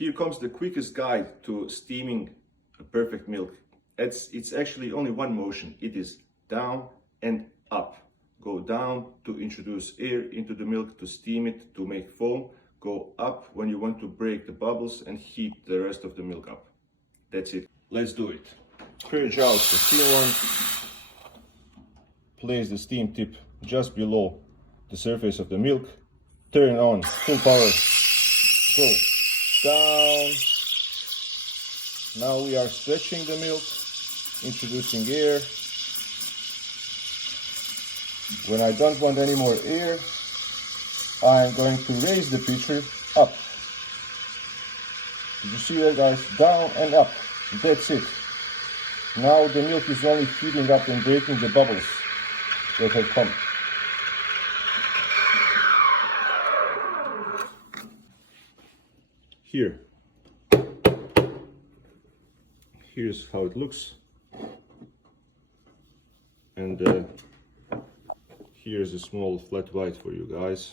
Here comes the quickest guide to steaming a perfect milk. It's actually only one motion. It is down and up. Go down to introduce air into the milk, to steam it, to make foam. Go up when you want to break the bubbles and heat the rest of the milk up. That's it. Let's do it. Purge out the steam one. Place the steam tip just below the surface of the milk. Turn on full power. Go down. Now we are stretching the milk, introducing air. When I don't want any more air, I'm going to raise the pitcher up. Did you see that, guys? Down and up. That's it. Now the milk is only heating up and breaking the bubbles that have come. Here's how it looks. And here's a small flat white for you guys.